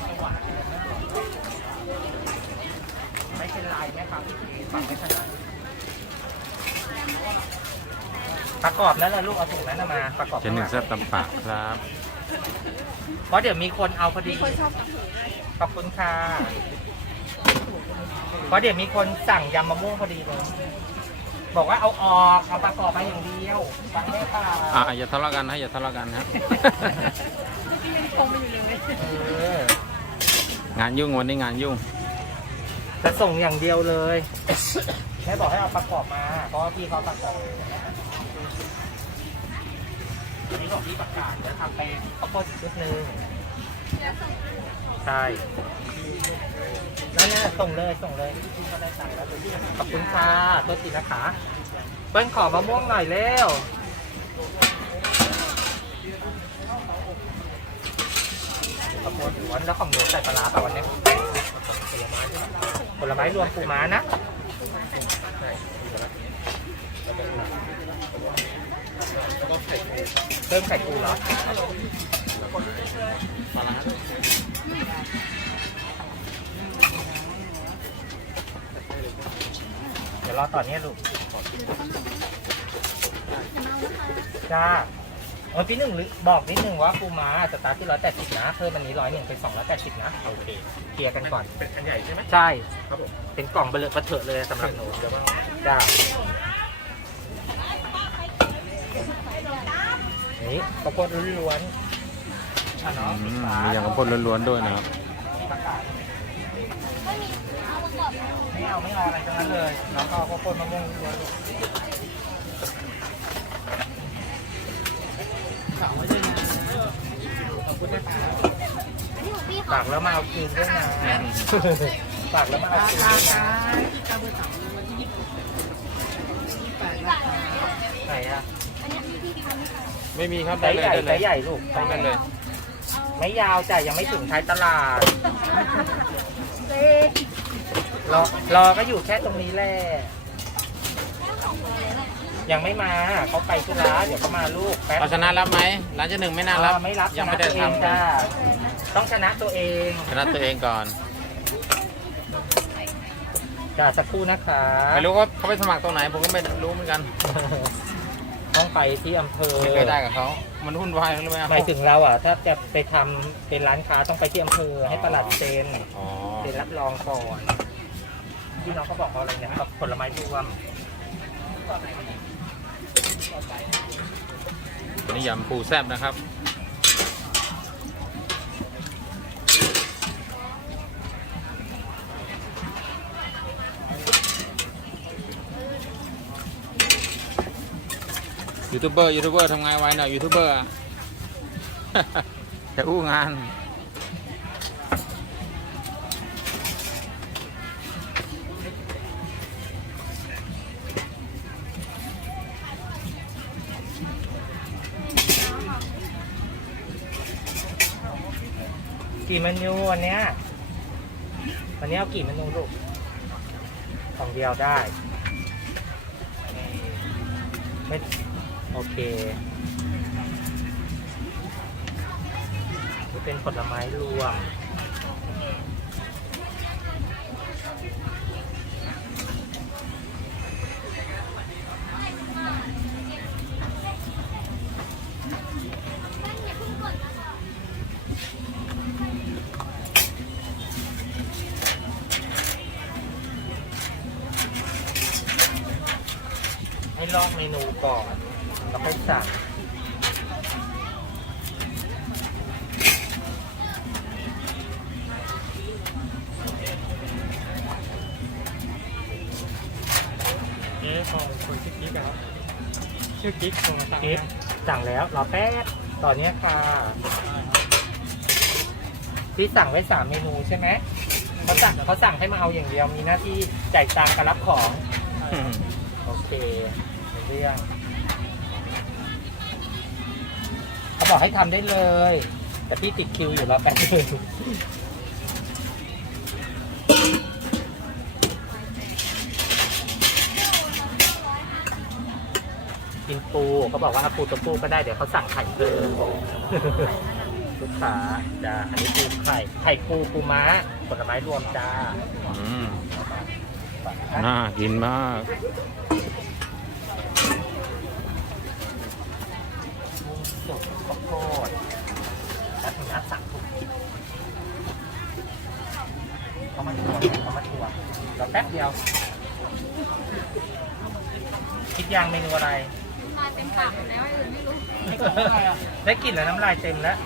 ทันสว่างไม่เป็นไรแม่ครับฟังไม่ถนัดประกอบนั้นนะลูกเอาถุงนั้นน่ะมาประกอบเจนหนึ่งแซ่บตำปากครับเพราะเดี๋ยวมีคนเอาพอดีคนชอบตักหูด้วยขอบคุณค่ะเพราะเดี๋ยวมีคนสั่งยำมะม่วงพอดีเลยบอกว่าเอาออกเอาประกอบมาอย่างเดียวฟังได้เปล่าอ่าอย่าทะเลาะกันนะอย่าทะเลาะกันครับพี่ยังคงมาอยู่เลย เออ งานยุ่งวันนี้งานยุ่ง จะส่งอย่างเดียวเลยแม่บอกให้เอาประกอบมาเพราะว่าพี่เขาประกอบอันนี้ของพี่ประกาศจะทำไปข้าวโพดอีกชุดหนึ่งใช่นั่นน่ะส่งเลยส่งเลยขอบคุณค่ะตัวสีนะคะเปิ้ลขอมะม่วงหน่อยเร็ว ขอบคุณวันแล้วของหนูใส่ปลาร้าป่ะวันนี้ผลไม้รวมปูม้านะเริ่มไข่ปูเหรอเดี๋ยวรอต่อนนี้ลูกจ้า เออพี่หนึ่งหรือบอกนิดนึงว่าปูม้าสตาร์ทที่ร้อยแปดสิบนะ เพิ่มอันนี้ร้อยหนึ่งเป็นสองร้อยแปดสิบนะโอเคเคลียร์กันก่อน เป็นอันใหญ่ใช่ไหมใช่ ครับผม เป็นกล่องเบลอประเถอะเลยสำหรับหนูเดี๋ยวว่าจ้านี่ข้าวโพดล้วนๆอะเนาะอืปิดมฝามีอย่างกระพดล้วนๆด้วยนะครับไม่เอาไม่เอาอะไรทั้งนั้นเลยน้องก็เอาข้าวโพดมะม่วงล้วน ฝากแล้วมาเอาคืนด้วยนะฝากแล้วมาเอาคืนด้วยนะไหนอะไม่มีครับไซได้ส์เลยใหญ่ได้เลยไซส์ใหญ่ลูกได้เลยไม่ยาวจ่ายยังไม่ถึงท้ายตลาดรอรอก็อยู่แค่ตรงนี้แหละ ยังไม่มาเขาไปธุระเดี๋ยวเขามาลูกแป๊บเราชนะรับไหมร้านเจนหนึ่งไม่น่ารับอ่ไม่รับยังไม่ได้ชนะตัวเองทำจ้าต้องชนะตัวเองชนะตัวเองก่อน จ้าสักครู่นะคะไม่รู้ว่าเขาไปสมัครตรงไหนผมก็ไม่รู้เหมือนกันต้องไปที่อำเภอไม่เคยได้กับเขามันวุ่นวายหรือไม่หมายถึงเราอะ ถ้าจะไปทำเป็นร้านค้าต้องไปที่อำเภอให้ประหลัดเซ็นอ๋อเซ็นรับรองก่อนที่น้องเขาบอกว่าอะไรเนี่ยกับผลไม้รวม อันนี้ยำปูแซ่บนะครับ ยูทูบเบอร์ยูทูบเบอร์ทำไงไว้หน่อยยูทูบเบอร์จะอู้งาน กี่เมนูวันเนี้ยวันนี้เอากี่เมนูลูกของเดียวได้ไม่โอเค เป็นผลไม้รวม ให้ลอกเมนูก่อนแล้วค่อยสั่งเอ๊ะของคนชื่อกิ๊กครับชื่อกิ๊กของกิ๊กสั่งแล้วรอแป๊บตอนนี้ยค่ะที่สั่งไว้สามเมนูใช่ไหมเขาสั่งเขาสั่งให้มาเอาอย่างเดียวมีหน้าที่จ่ายตังค์กับรับของ โอเค เรื่องเขาบอกให้ทำได้เลย แต่พี่ติดคิวอยู่แล้วแป๊บนึงกินปูเขาบอกว่าปูตัวปูก็ได้เดี๋ยวเขาสั่งไข่เพิ่มกค้าจ้าอันนี้ปูไข่ไข่ปูปูม้าผลไม้รวมจ้าอืมน่ากินมาก กุ้งสดข้าวโพดและถึงนัดสั่งทุกเขามาทวงเขามาทวงเราแป๊บเดียว คิดยังเมนูอะไรมาเต็มปากหมดแล้วไอ้อื่นไม่รู้ ได้กลิ่นแล้วน้ำลายเต็มแล้ว